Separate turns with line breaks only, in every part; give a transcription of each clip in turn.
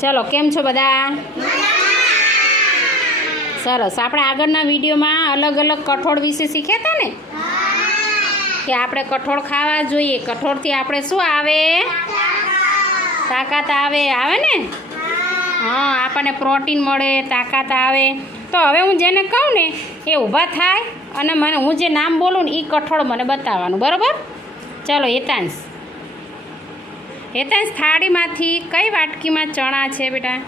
ચલો, કેમ છો બધા? સરસ. આપણે આગળના વિડીયોમાં અલગ અલગ કઠોળ વિશે શીખ્યા હતા ને? કે આપણે કઠોળ ખાવા જોઈએ. કઠોળથી આપણે શું આવે? તાકાત આવે. આવે ને? હા, આપણને પ્રોટીન મળે, તાકાત આવે. તો હવે હું જેને કહું ને, એ ઊભા થાય અને મને હું જે નામ બોલું ને એ કઠોળ મને બતાવવાનું. બરાબર? ચલો, હેતાંશ. હેતાંશ થાળીમાંથી કઈ વાટકીમાં ચણા છે બેટા?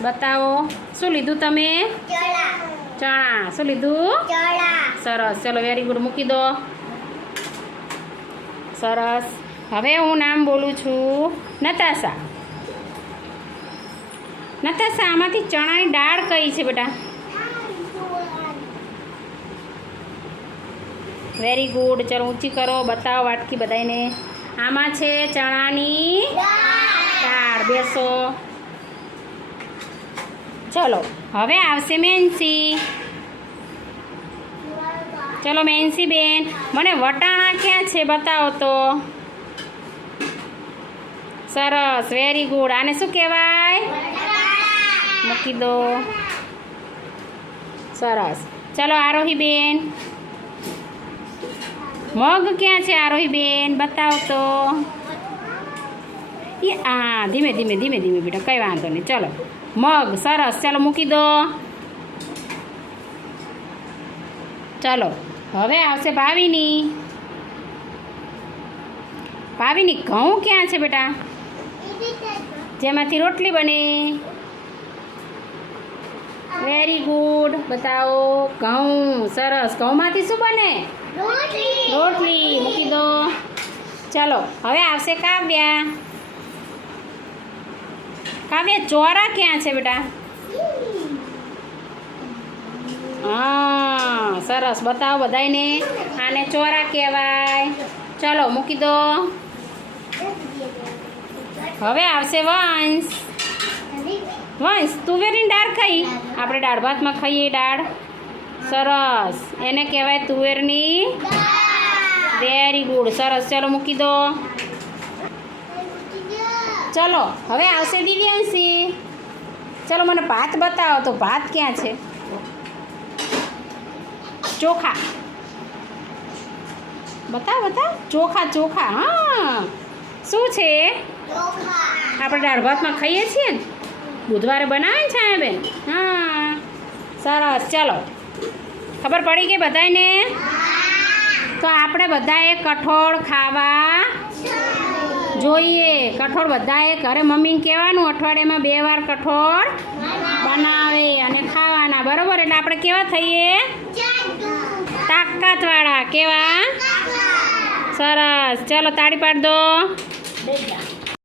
બતાવો. શું લીધું તમે? ચણા. શું લીધું? સરસ. ચલો વેરી ગુડ મૂકી દો. સરસ. હવે હું નામ બોલું છું નતાશા. નતાશા, આમાંથી ચણાની દાળ કઈ છે બેટા? વેરી ગુડ ચલો, ઊંચી કરો. બતાવો વાટકી બધાને આમાં છે ચણાની દાળ. બેસો. ચલો, હવે આવશે મેન્સી ચલો મેન્સી બેન, મને વટાણા ક્યાં છે બતાવો તો? સરસ વેરી ગુડ આને શું કહેવાય? મૂકી દો. સરસ. ચલો, આરોહી બેન. મગ ક્યાં છે આરોહીબેન બતાવો તો. એ આ, ધીમે ધીમે ધીમે ધીમે બેટા, કંઈ વાંધો નહીં. ચલો. મગ, સરસ. ચાલો, મૂકી દો. ચાલો. હવે આવશે ભાવિની. ભાવિની ઘઉં ક્યાં છે બેટા? જેમાંથી રોટલી બને. વેરી ગુડ બતાવો. ઘઉં, સરસ. ઘઉંમાંથી શું બને? રોટલી મૂકી દો. ચાલો, હવે આવશે કાવ્યા. કાવ્યા ચોરા ક્યાં છે બેટા? હા, સરસ. બતાવો બધાને આને ચોરા કહેવાય. ચલો, મૂકી દો. હવે આવશે વંશ. વંશ, તુવેરની દાળ ખાઈ? આપણે દાળ ભાતમાં ખાઈએ દાળ. સરસ. એને કહેવાય તુવેરની વેરી ગુડ સરસ. ચલો મૂકી દો. ચલો, હવે આવશે દિવ્યાંશી ચલો મને ભાત બતાવો તો ભાત ક્યાં છે? ચોખા. બતાવ બતાવ. ચોખા ચોખા. હા. શું છે? આપણે દાળ ભાતમાં ખાઈએ છીએ ને? બુધવારે બનાવે છે બેન હા. સરસ. ચલો. ખબર પડી ગઈ બધાને તો આપણે બધાએ કઠોળ ખાવા જોઈએ. કઠોળ બધાએ ઘરે મમ્મીને કહેવાનું અઠવાડિયામાં બે વાર કઠોળ બનાવે અને ખાવાના. બરાબર? એટલે આપણે કેવા થઈએ? તાકાતવાળા. કેવા? સરસ. ચલો તાળી પાડ દો.